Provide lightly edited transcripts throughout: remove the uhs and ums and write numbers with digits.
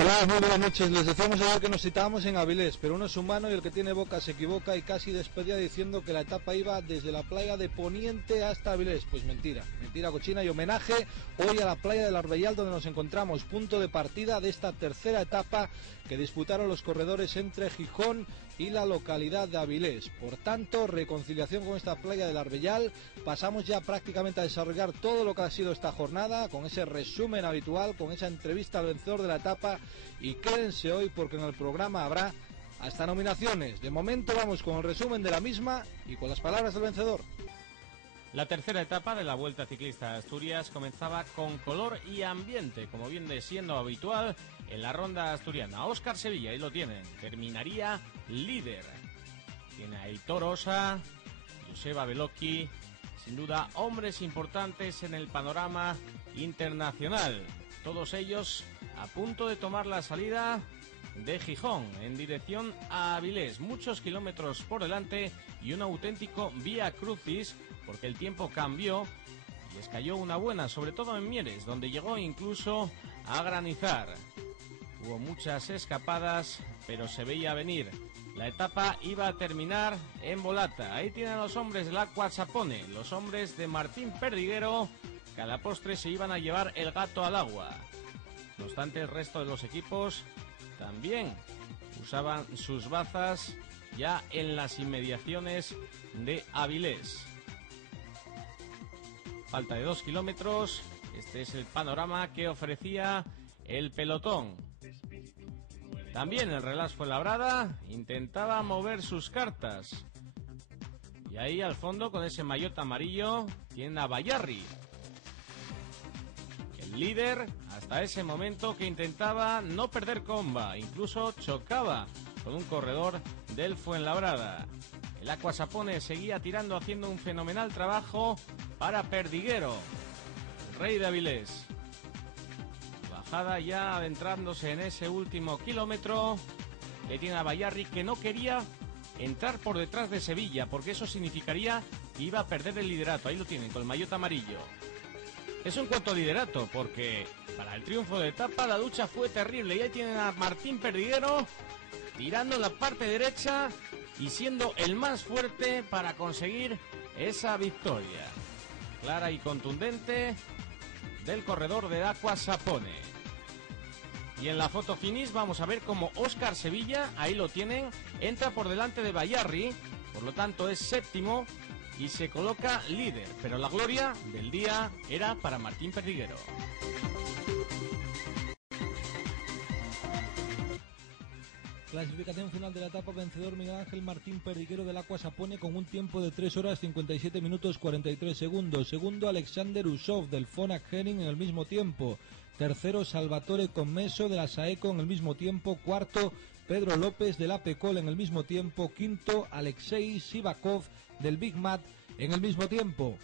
Saludos, muy buenas noches. Les decíamos ayer que nos citábamos en Avilés, pero uno es humano y el que tiene boca se equivoca y casi despedía diciendo que la etapa iba desde la playa de Poniente hasta Avilés. Pues mentira, mentira cochina, y homenaje hoy a la playa del Arbellal, donde nos encontramos, punto de partida de esta tercera etapa que disputaron los corredores entre Gijón y la localidad de Avilés. Por tanto, reconciliación con esta playa del Arbellal. Pasamos ya prácticamente a desarrollar todo lo que ha sido esta jornada, con ese resumen habitual, con esa entrevista al vencedor de la etapa. Y quédense hoy porque en el programa habrá hasta nominaciones. De momento vamos con el resumen de la misma y con las palabras del vencedor. La tercera etapa de la Vuelta Ciclista a Asturias comenzaba con color y ambiente, como viene siendo habitual en la ronda asturiana. Óscar Sevilla, ahí lo tienen, terminaría líder. Tiene a Aitor Osa, Joseba Beloki, sin duda hombres importantes en el panorama internacional. Todos ellos a punto de tomar la salida de Gijón en dirección a Avilés. Muchos kilómetros por delante y un auténtico vía crucis, porque el tiempo cambió y les cayó una buena, sobre todo en Mieres, donde llegó incluso a granizar. Hubo muchas escapadas, pero se veía venir. La etapa iba a terminar en Bolata. Ahí tienen los hombres del Aqua Sapone, los hombres de Martín Perdiguero, que a la postre se iban a llevar el gato al agua. No obstante, el resto de los equipos también usaban sus bazas ya en las inmediaciones de Avilés. Falta de 2 kilómetros. Este es el panorama que ofrecía el pelotón. También el Relás Fuenlabrada intentaba mover sus cartas. Y ahí al fondo, con ese maillot amarillo, tienen a Bayarri, el líder hasta ese momento, que intentaba no perder comba, incluso chocaba con un corredor del Fuenlabrada. El Aqua Sapone seguía tirando, haciendo un fenomenal trabajo para Perdiguero, el rey de Avilés. Bajada ya adentrándose en ese último kilómetro, que tiene a Bayarri, que no quería entrar por detrás de Sevilla, porque eso significaría que iba a perder el liderato. Ahí lo tienen, con el maillot amarillo. Es un cuarto liderato, porque para el triunfo de etapa la lucha fue terrible. Y ahí tienen a Martín Perdiguero tirando en la parte derecha y siendo el más fuerte para conseguir esa victoria clara y contundente del corredor de Aqua Sapone. Y en la foto finish vamos a ver cómo Óscar Sevilla, ahí lo tienen, entra por delante de Bayarri, por lo tanto es séptimo y se coloca líder, pero la gloria del día era para Martín Perdiguero. Clasificación final de la etapa, vencedor Miguel Ángel Martín Perdiguero del Aqua Sapone con un tiempo de 3 horas 57 minutos 43 segundos. Segundo, Alexander Usov del Phonak Henning en el mismo tiempo. Tercero, Salvatore Commesso de la Saeco en el mismo tiempo. Cuarto, Pedro López del APECOL en el mismo tiempo. Quinto, Alexei Sivakov del Big Mat en el mismo tiempo.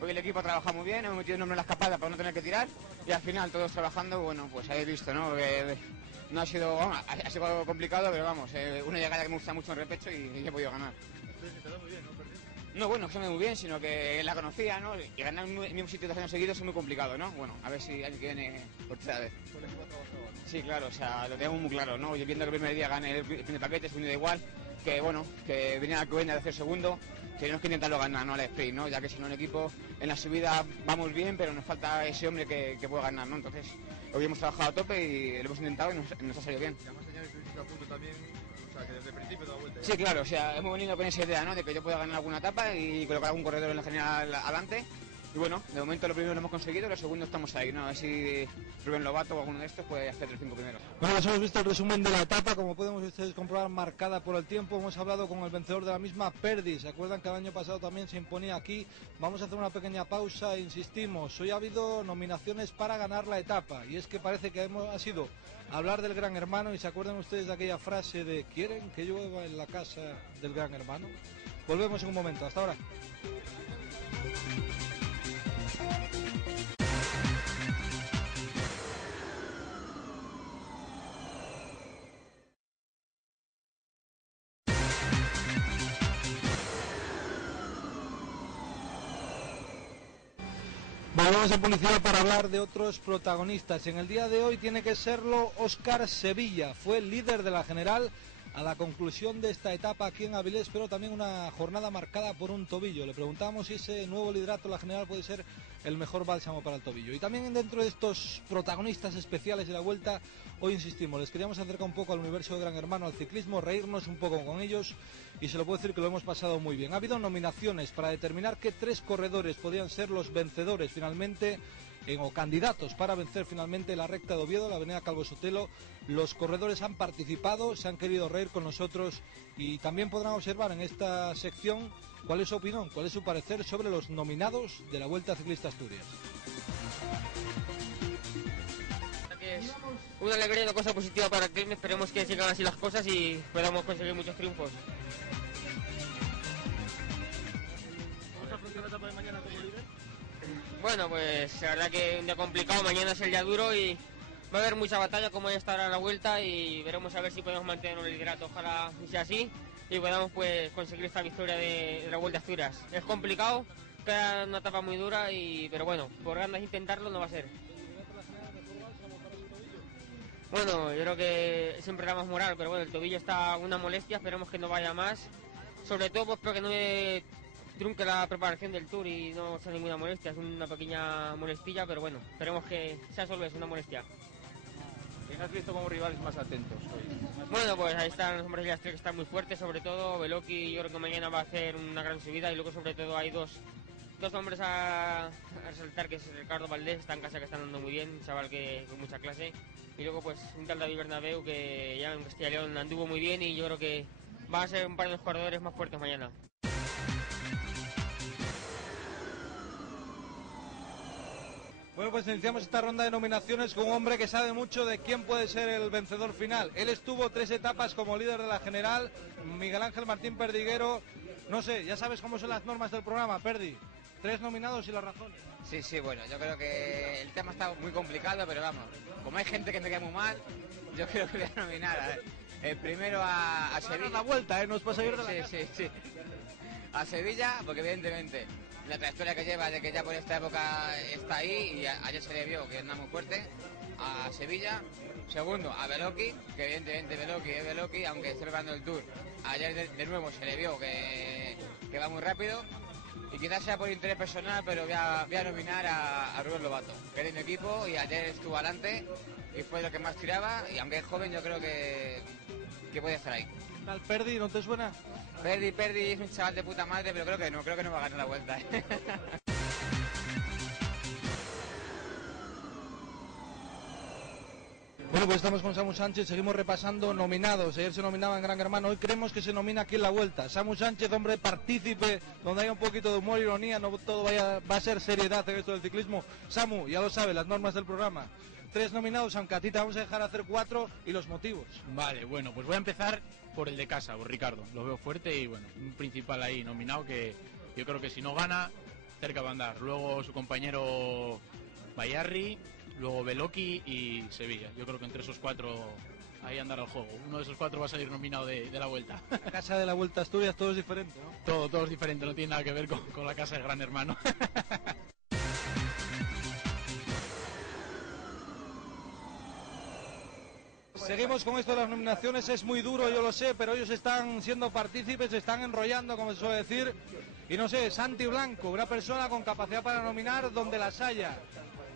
Hoy el equipo trabaja muy bien, hemos metido el nombre en la escapada para no tener que tirar y al final todos trabajando, bueno, pues habéis visto, ¿no? No ha sido, vamos, ha sido algo complicado, pero vamos, una llegada que me gusta mucho en repecho y he podido ganar. Entonces te da muy bien, ¿no? Perdí. No, bueno, que se me da muy bien, sino que la conocía, ¿no? Y ganar en el mismo sitio 2 años seguidos es muy complicado, ¿no? Bueno, a ver si año que viene por tercera vez. Con el equipo trabajado, ¿no? Sí, claro, o sea, lo tengo muy claro, ¿no? Yo viendo que el primer día gané el primer paquete, segundo da igual, que bueno, que venía a la Cuena de hacer segundo, tenemos que intentarlo ganar, ¿no? Al sprint, ¿no? Ya que si no, el equipo en la subida vamos bien, pero nos falta ese hombre que pueda ganar, ¿no? Entonces, hoy hemos trabajado a tope y lo hemos intentado y nos ha salido bien. Y además señores, estuviste a punto también, o sea, que desde el principio de la vuelta. Sí, claro, o sea, hemos venido con esa idea, ¿no? De que yo pueda ganar alguna etapa y colocar algún corredor en la general adelante. Y bueno, de momento lo primero lo hemos conseguido, lo segundo estamos ahí, ¿no? A ver si Rubén Lobato o alguno de estos puede hacer los 5 primeros. Bueno, pues hemos visto el resumen de la etapa, como podemos ustedes comprobar, marcada por el tiempo. Hemos hablado con el vencedor de la misma, Perdi. ¿Se acuerdan que el año pasado también se imponía aquí? Vamos a hacer una pequeña pausa e insistimos. Hoy ha habido nominaciones para ganar la etapa y es que parece que ha sido hablar del Gran Hermano. Y se acuerdan ustedes de aquella frase de ¿quieren que llueva en la casa del Gran Hermano? Volvemos en un momento, hasta ahora. Volvemos a publicidad para hablar de otros protagonistas. En el día de hoy tiene que serlo Óscar Sevilla. Fue el líder de la general a la conclusión de esta etapa aquí en Avilés, pero también una jornada marcada por un tobillo. Le preguntamos si ese nuevo liderato de la general puede ser el mejor bálsamo para el tobillo. Y también dentro de estos protagonistas especiales de la Vuelta, hoy insistimos, les queríamos acercar un poco al universo de Gran Hermano, al ciclismo, reírnos un poco con ellos, y se lo puedo decir que lo hemos pasado muy bien. Ha habido nominaciones para determinar qué 3 corredores podían ser los vencedores finalmente, o candidatos para vencer finalmente la recta de Oviedo, la avenida Calvo Sotelo. Los corredores han participado, se han querido reír con nosotros y también podrán observar en esta sección cuál es su opinión, cuál es su parecer sobre los nominados de la Vuelta Ciclista Asturias. Es una alegría y una cosa positiva para el club. Esperemos que sigan así las cosas y podamos conseguir muchos triunfos. ¿Vamos a afrontar la etapa de mañana como líder? Bueno, pues la verdad que un día complicado, mañana es el día duro y va a haber mucha batalla como ya está ahora la Vuelta y veremos a ver si podemos mantener el liderato, ojalá sea así y podamos pues conseguir esta victoria de la Vuelta a Asturias. Es complicado, queda una etapa muy dura, pero bueno, por ganas de intentarlo no va a ser. Bueno, yo creo que siempre era más moral, pero bueno, el tobillo está una molestia, esperemos que no vaya más, sobre todo pues porque no me trunque la preparación del Tour y no sea ninguna molestia, es una pequeña molestilla, pero bueno, esperemos que sea solo eso, una molestia. ¿Quién has visto como rivales más atentos hoy? Bueno, pues ahí están los hombres de las tres que están muy fuertes, sobre todo Beloki, yo creo que mañana va a hacer una gran subida y luego sobre todo hay dos hombres a resaltar, que es Ricardo Valdés, está en casa, que están andando muy bien, un chaval que con mucha clase, y luego pues un tal David Bernabeu que ya en Castilla y León anduvo muy bien y yo creo que va a ser un par de los corredores más fuertes mañana. Bueno, pues iniciamos esta ronda de nominaciones con un hombre que sabe mucho de quién puede ser el vencedor final. Él estuvo 3 etapas como líder de la general, Miguel Ángel Martín Perdiguero. No sé, ya sabes cómo son las normas del programa, Perdi. 3 nominados y las razones. Sí, bueno, yo creo que el tema está muy complicado, pero vamos, como hay gente que me queda muy mal, yo creo que voy a nominar el primero a Sevilla. La vuelta, no os pasa ir de la casa. Sí. A Sevilla, porque evidentemente la trayectoria que lleva de que ya por esta época está ahí y ayer se le vio que anda muy fuerte. A Sevilla. Segundo, a Beloki, que evidentemente Beloki es Beloki, aunque esté preparando el Tour. Ayer de nuevo se le vio que va muy rápido. Y quizás sea por interés personal, pero voy a nominar a Rubén Lobato, que es de mi equipo y ayer estuvo adelante y fue lo que más tiraba. Y aunque es joven, yo creo que puede estar ahí. ¿Al Perdi no te suena? Perdi es un chaval de puta madre, pero creo que no va a ganar la vuelta. Bueno, pues estamos con Samu Sánchez, seguimos repasando nominados. Ayer se nominaba en Gran Hermano, hoy creemos que se nomina aquí en la Vuelta. Samu Sánchez, hombre partícipe, donde hay un poquito de humor, ironía, no todo va a ser seriedad en esto del ciclismo. Samu, ya lo sabe, las normas del programa. 3 nominados, aunque a ti te vamos a dejar hacer 4 y los motivos. Vale, bueno, pues voy a empezar por el de casa, por Ricardo. Lo veo fuerte y bueno, un principal ahí nominado que yo creo que si no gana, cerca va a andar. Luego su compañero Bayarri, luego Beloki y Sevilla. Yo creo que entre esos 4 ahí andará el juego. Uno de esos 4 va a salir nominado de la Vuelta. La casa de la Vuelta a Asturias, todo es diferente, ¿no? Todo es diferente, no tiene nada que ver con la casa de Gran Hermano. Seguimos con esto de las nominaciones, es muy duro, yo lo sé, pero ellos están siendo partícipes, se están enrollando, como se suele decir. Y no sé, Santi Blanco, una persona con capacidad para nominar donde las haya.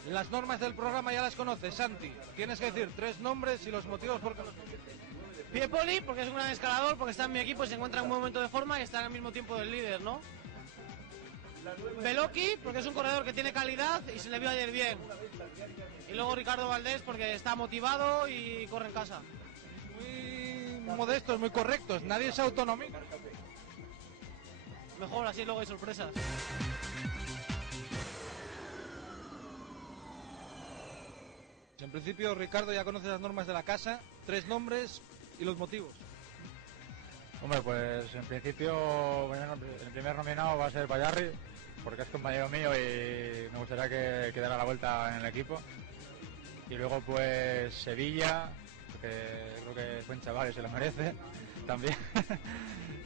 Las normas del programa ya las conoces, Santi. Tienes que decir 3 nombres y los motivos por qué los conoces. Piepoli, porque es un gran escalador, porque está en mi equipo y se encuentra en un buen momento de forma y está al mismo tiempo del líder, ¿no? Beloki, porque es un corredor que tiene calidad y se le vio ayer bien. Y luego Ricardo Valdés, porque está motivado y corre en casa. Muy modestos, muy correctos, nadie se autonomina. Mejor, así luego hay sorpresas. En principio, Ricardo, ya conoces las normas de la casa, 3 nombres y los motivos. Hombre, pues en principio bueno, el primer nominado va a ser Bayarri, porque es compañero mío y me gustaría que quedara la vuelta en el equipo. Y luego pues Sevilla, porque creo que es buen chaval y se lo merece también.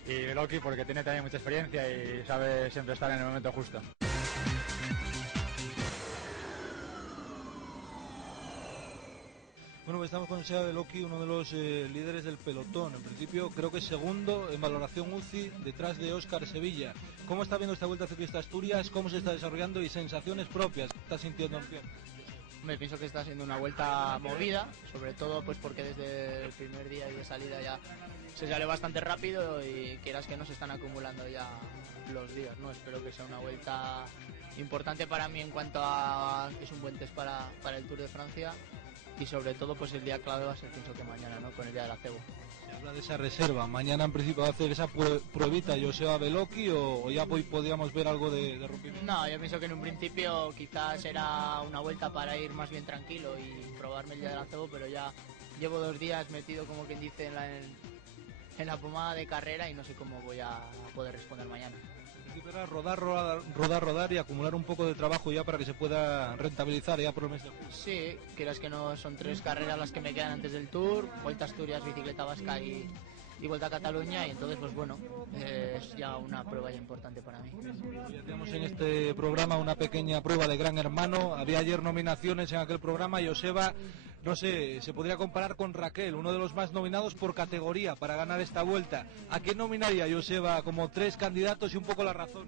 Y Beloki, porque tiene también mucha experiencia y sabe siempre estar en el momento justo. Bueno, pues estamos con Joseba Beloki, uno de los líderes del pelotón. En principio creo que es segundo en valoración UCI detrás de Óscar Sevilla. ¿Cómo está viendo esta Vuelta Ciclista Asturias? ¿Cómo se está desarrollando y sensaciones propias que está sintiendo en pie? Me pienso que está siendo una vuelta movida, sobre todo pues porque desde el primer día de salida ya se sale bastante rápido y quieras que no se están acumulando ya los días, ¿no? Espero que sea una vuelta importante para mí en cuanto a que es un buen test para el Tour de Francia y sobre todo pues el día clave va a ser, pienso que mañana, ¿no? Con el día del acebo. Se habla de esa reserva, mañana en principio va a hacer esa pruebita Joseba Beloki o ya hoy podríamos ver algo de rompimiento. No, yo pienso que en un principio quizás era una vuelta para ir más bien tranquilo y probarme el día del acebo, pero ya llevo 2 días metido, como quien dice, en la pomada de carrera y no sé cómo voy a poder responder mañana. Era rodar y acumular un poco de trabajo ya para que se pueda rentabilizar ya por el mes de julio. Sí, quieras que no, son 3 carreras las que me quedan antes del Tour, Vuelta a Asturias, Bicicleta Vasca y Vuelta a Cataluña, y entonces pues bueno, es ya una prueba ya importante para mí. Ya tenemos en este programa una pequeña prueba de Gran Hermano. Había ayer nominaciones en aquel programa. Joseba, no sé, se podría comparar con Raquel, uno de los más nominados por categoría para ganar esta vuelta. ¿A quién nominaría Joseba como 3 candidatos y un poco la razón?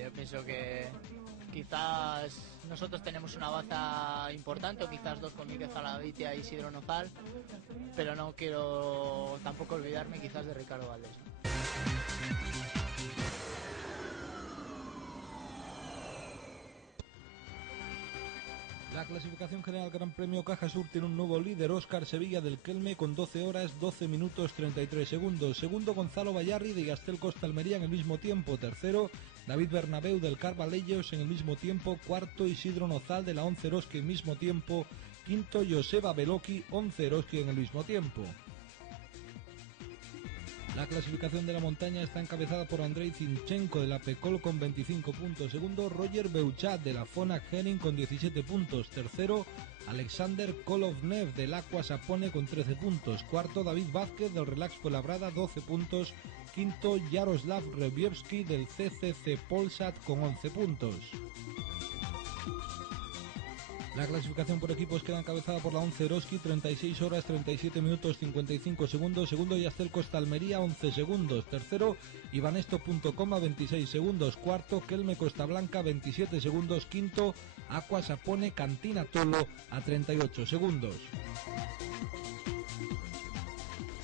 Yo pienso que quizás nosotros tenemos una baza importante, o quizás 2 con Mikel Zalavitia y Isidro Nozal, pero no quiero tampoco olvidarme quizás de Ricardo Valdés. La clasificación general Gran Premio Caja Sur tiene un nuevo líder, Óscar Sevilla del Kelme, con 12 horas, 12 minutos, 33 segundos. Segundo, Gonzalo Bayarri de Gastel Costa Almería en el mismo tiempo. Tercero, David Bernabeu del Carvalellos en el mismo tiempo. Cuarto, Isidro Nozal de la Once Eroski en el mismo tiempo. Quinto, Joseba Beloki, Once Eroski en el mismo tiempo. La clasificación de la montaña está encabezada por Andrei Zinchenko de la Pecol con 25 puntos. Segundo, Roger Beuchat de la Fona Henning con 17 puntos. Tercero, Alexander Kolovnev del Aqua Sapone con 13 puntos. Cuarto, David Vázquez del Relax Fuenlabrada, 12 puntos. Quinto, Jaroslav Reviewski del CCC Polsat con 11 puntos. La clasificación por equipos queda encabezada por la Once Eroski, 36 horas, 37 minutos, 55 segundos. Segundo, Yastel Costa Almería, 11 segundos. Tercero, Ivanesto.com a 26 segundos. Cuarto, Kelme Costa Blanca, 27 segundos. Quinto, Aqua Sapone Cantina Tolo a 38 segundos.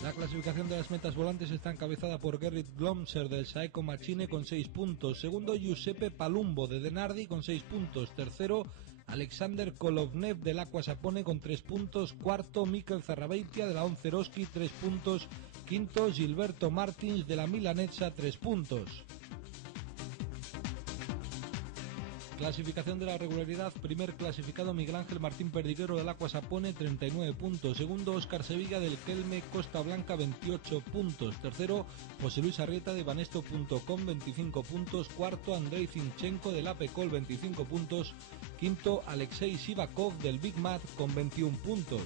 La clasificación de las metas volantes está encabezada por Gerrit Glomser del Saeco Machine con 6 puntos. Segundo, Giuseppe Palumbo de Denardi con 6 puntos. Tercero, Alexander Kolovnev del Aqua Sapone con 3 puntos. Cuarto, Mikel Zarrabeitia de la Once Eroski, 3 puntos. Quinto, Gilberto Martins de la Milanesa, 3 puntos. Clasificación de la regularidad. Primer clasificado, Miguel Ángel Martín Perdiguero del Aqua Sapone, 39 puntos. Segundo, Óscar Sevilla del Kelme Costa Blanca, 28 puntos. Tercero, José Luis Arrieta de Banesto.com, 25 puntos. Cuarto, Andrei Zinchenko del Apecol, 25 puntos. Quinto, Alexei Sivakov del Big Mat con 21 puntos.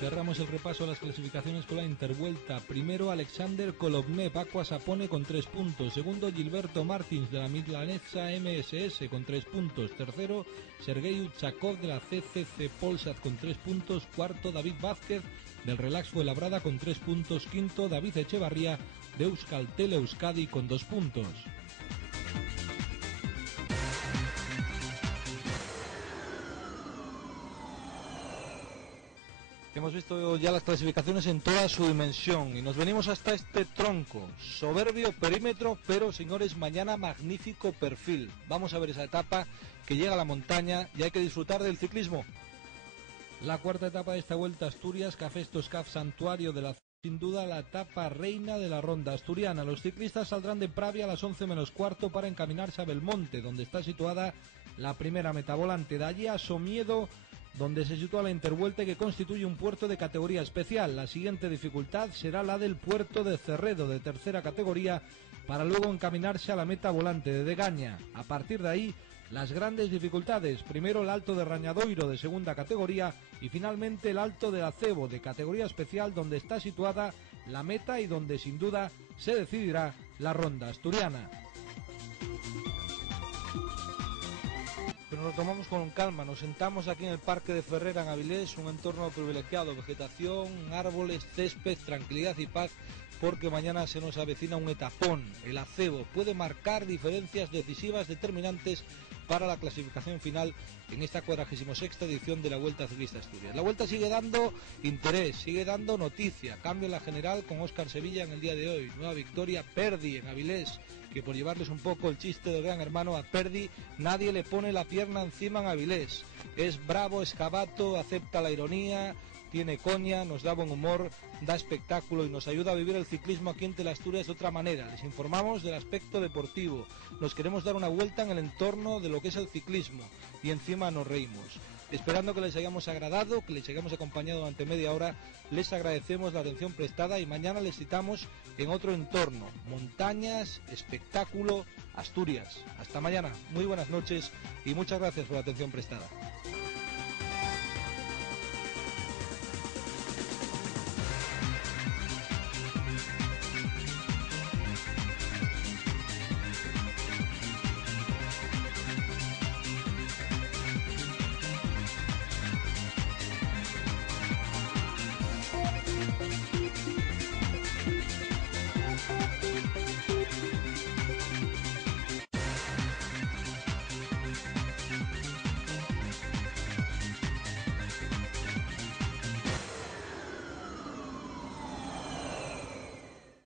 Cerramos el repaso a las clasificaciones con la intervuelta. Primero, Alexander Kolovnev, Aqua Sapone con 3 puntos. Segundo, Gilberto Martins de la Milanesa MSS con 3 puntos. Tercero, Sergei Uchakov de la CCC Polsat con 3 puntos. Cuarto, David Vázquez del Relax Fuenlabrada con 3 puntos. Quinto, David Echevarría de Euskaltel Euskadi con 2 puntos. Hemos visto ya las clasificaciones en toda su dimensión y nos venimos hasta este tronco. Soberbio perímetro, pero señores, mañana magnífico perfil. Vamos a ver esa etapa que llega a la montaña y hay que disfrutar del ciclismo. La cuarta etapa de esta Vuelta a Asturias, Café Toscaf Santuario de la... Sin duda la etapa reina de la ronda asturiana. Los ciclistas saldrán de Pravia a las 11 menos cuarto para encaminarse a Belmonte, donde está situada la primera meta volante. De allí a Somiedo, donde se sitúa la intervuelta que constituye un puerto de categoría especial. La siguiente dificultad será la del puerto de Cerredo, de tercera categoría, para luego encaminarse a la meta volante de Degaña. A partir de ahí, las grandes dificultades: primero el Alto de Rañadoiro, de segunda categoría, y finalmente el Alto del Acebo, de categoría especial, donde está situada la meta y donde sin duda se decidirá la ronda asturiana. nos lo tomamos con calma, nos sentamos aquí en el Parque de Ferrera en Avilés, un entorno privilegiado, vegetación, árboles, césped, tranquilidad y paz, porque mañana se nos avecina un etapón. El acebo puede marcar diferencias decisivas, determinantes para la clasificación final en esta 46ª edición de la Vuelta Ciclista Asturias. La Vuelta sigue dando interés, sigue dando noticia, cambio en la general con Óscar Sevilla en el día de hoy, nueva victoria, Perdi en Avilés, que por llevarles un poco el chiste del gran hermano a Perdi, nadie le pone la pierna encima en Avilés. Es bravo, es cabato, acepta la ironía, tiene coña, nos da buen humor, da espectáculo y nos ayuda a vivir el ciclismo aquí en Teleasturias de otra manera. Les informamos del aspecto deportivo, nos queremos dar una vuelta en el entorno de lo que es el ciclismo y encima nos reímos. Esperando que les hayamos agradado, que les hayamos acompañado durante media hora, les agradecemos la atención prestada y mañana les citamos en otro entorno, montañas, espectáculo, Asturias. Hasta mañana, muy buenas noches y muchas gracias por la atención prestada.